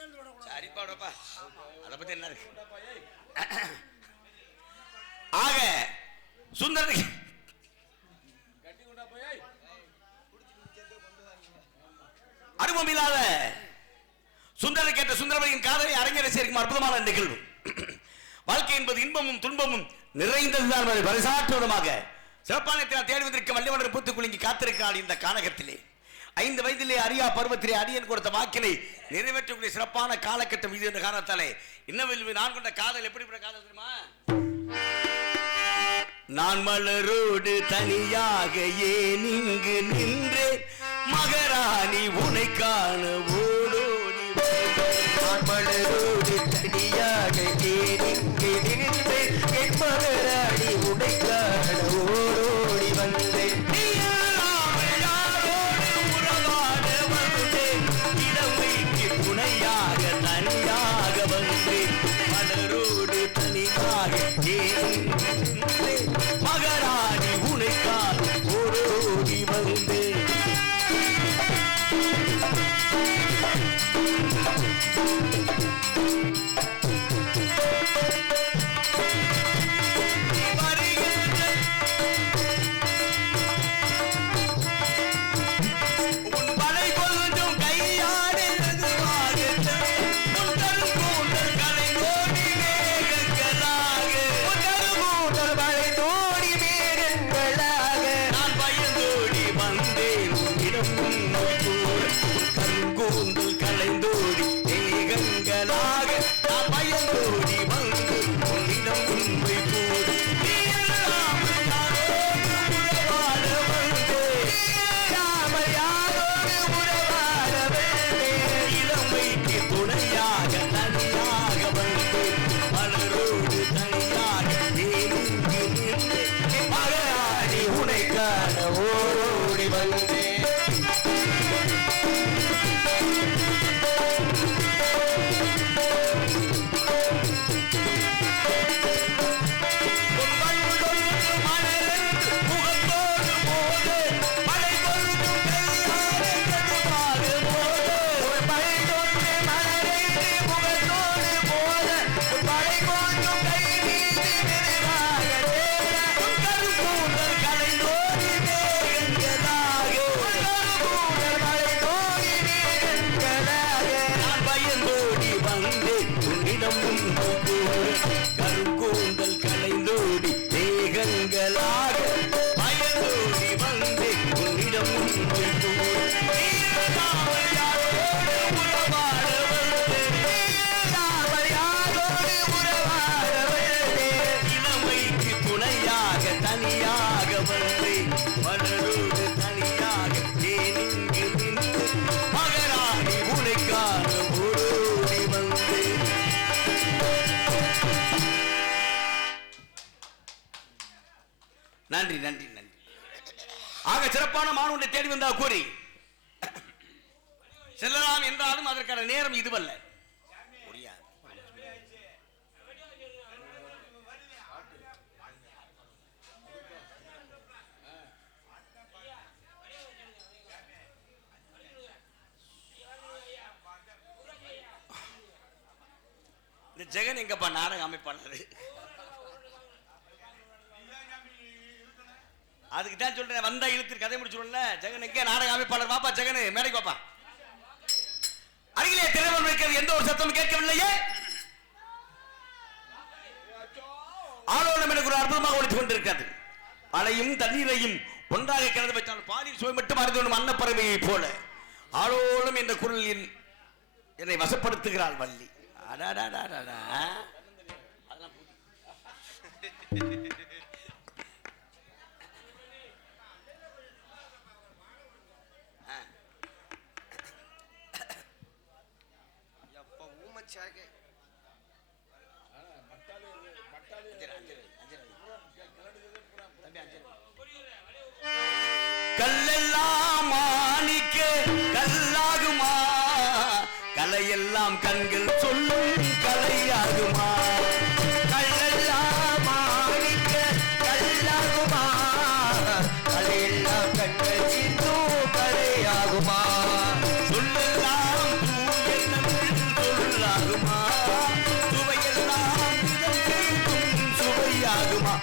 சரிப்பாடப்பா, அதை பத்தி என்ன இருக்கு? ஆக சுந்தரனுக்கு அனுபவம் இல்லாத சுந்தரனை கேட்ட சுந்தரவதியின் காதலை அரங்கேற சேர்க்கும் அற்புதமான நிகழ்வு. வாழ்க்கை என்பது இன்பமும் துன்பமும் நிறைந்ததுதான். பரிசாற்று விதமாக சிறப்பான தேடி வந்திருக்க வள்ளிவனர் பூத்து குலுங்கி காத்திருக்கிறார். இந்த கானகத்திலே 5 வயதிலே அறியா பருவத்திலே அடியன் கொடுத்த வாக்கினை நிறைவேற்றக்கூடிய சிறப்பான காலகட்டம் இது என்ற காரணத்தாலே இன்னும் நான் கொண்ட காதல் எப்படிப்பட்ட காதல் தெரியுமா? நான் மலரோடு தனியாக ஏன் இங்கு நின்றேன், மகராணி உனை காண ஓடோடி. நான் மலரோடு தனியாக ஏன் இங்கு நின்றேன், என் மகராணி உனை காண ஓடோடி வந்தேன். துணையாக தனியாக வந்தேன், மலரோடு தனியாக மகராணி உனைக்கால் ஓடோடி வந்தேன். நன்றி நன்றி நன்றி. ஆக சிறப்பான மாணவனை தேடி வந்தா கூறி செல்லலாம் என்றாலும் அதற்கான நேரம் இதுவல்ல. இந்த ஜெகன் எங்கப்பா நாடகம் அமைப்பாளர்? அதுக்கு தான் சொல்றேன், வந்தா இழுத்து கதை முடிச்சுடல. ஜெகன் எங்க நாடக அமைப்பாளர்? வாப்பா ஜெகன், மேடைக்கு வாப்பா. அருகிலே திரைவன் வைக்கிறது எந்த ஒரு சத்தமும் கேட்கவில்லையே. ஆலோலம் எனக்கு ஒரு அற்புதமாக ஒழித்துக் கொண்டிருக்கிறது. மழையும் தண்ணீரையும் ஒன்றாக கலந்து வைத்தால் பாலில் சுவை மட்டும் அறிந்து அன்னப்பறவையை போல ஆலோலம் என்ற குரலில் என்னை வசப்படுத்துகிறாள் வள்ளி. கல்லெல்லாம் மாணிக்க கல்லாகுமா, கலையெல்லாம் கண்கள் சொல்லும் கலையாகுமா. கல்லெல்லாம் மாணிக்க கல்லாகுமா, கலையெல்லாம் கண்கள் சிந்தும் கலையாகுமா. சொல்லெல்லாம் தூயெண்ணம் கலையாகுமா சுவையெல்லாம் சுவையாகுமா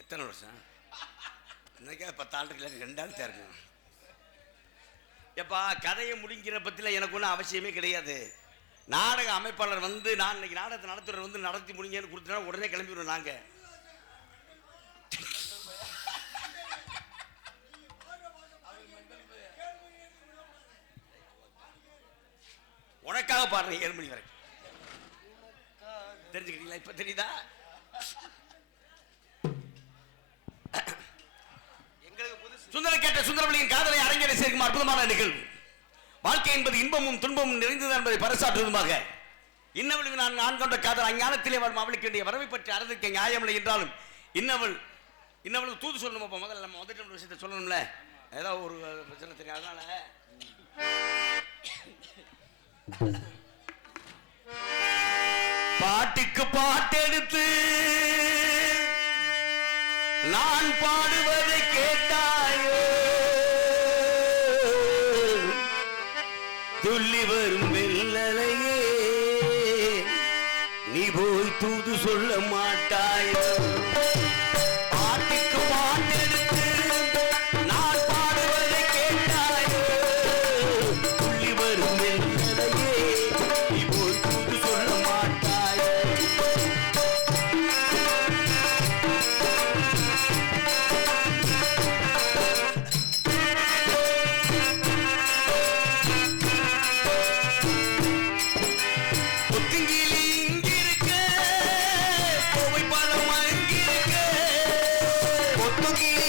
எத்தனை வருஷம் இன்னைக்கே 10 ஆண்டுகள் 2 தேர்வு எப்பா கதையை முடிங்கிற பற்றியில் எனக்கு ஒன்றும் அவசியமே கிடையாது. நாடக அமைப்பாளர் வந்து நான் இன்னைக்கு நாடகத்தை நடத்துகிற வந்து நடத்தி முடிங்கன்னு கொடுத்தா உடனே கிளம்பிடுவோம். நாங்கள் உனக்காக பாடுறேன் 7 மணி வரைக்கும். தெரிஞ்சுக்கிட்டீங்களா? இப்ப தெரியுதா? சுந்தர கேட்ட சுந்தரவளியின் காதலை அரங்கேற சேர்க்கும் அற்புதமான நிகழ்வு. வாழ்க்கை என்பது இன்பமும் துன்பமும் நிறைந்தது என்பதை பறைசாற்றுவதுமாக இன்னவளுக்கு நான் கொண்ட காதல் அஞ்ஞானத்திலே வரும் அவளுக்கு வேண்டிய வரவை பற்றி அறதுக்கு நியாயமில்லை என்றாலும் இன்னவளுக்கு தூது சொல்லணும். அப்போ முதல்ல நம்ம வந்துட்டு விஷயத்தை சொல்லணும்ல, ஏதாவது ஒரு பிரச்சனை தெரியும். அதனால பாட்டுக்கு பாட்டெடுத்து நான் பாடுவதை கேட்டாயோ, துள்ளி வரும் வெள்ளலையே நீ போய் தூது சொல்ல மாட்டாயோ. பாட்டுக்கு பாட்டெடுத்து நான் பாடுவதை கேட்டாயோ, துள்ளி வரும் வெள்ளலையே நீ போய் தூது சொல்ல மாட்டாயோ. ஒத்துங்கிலி இங்கிருக்கு பழம் அங்கிருக்க கொத்துக்கிளி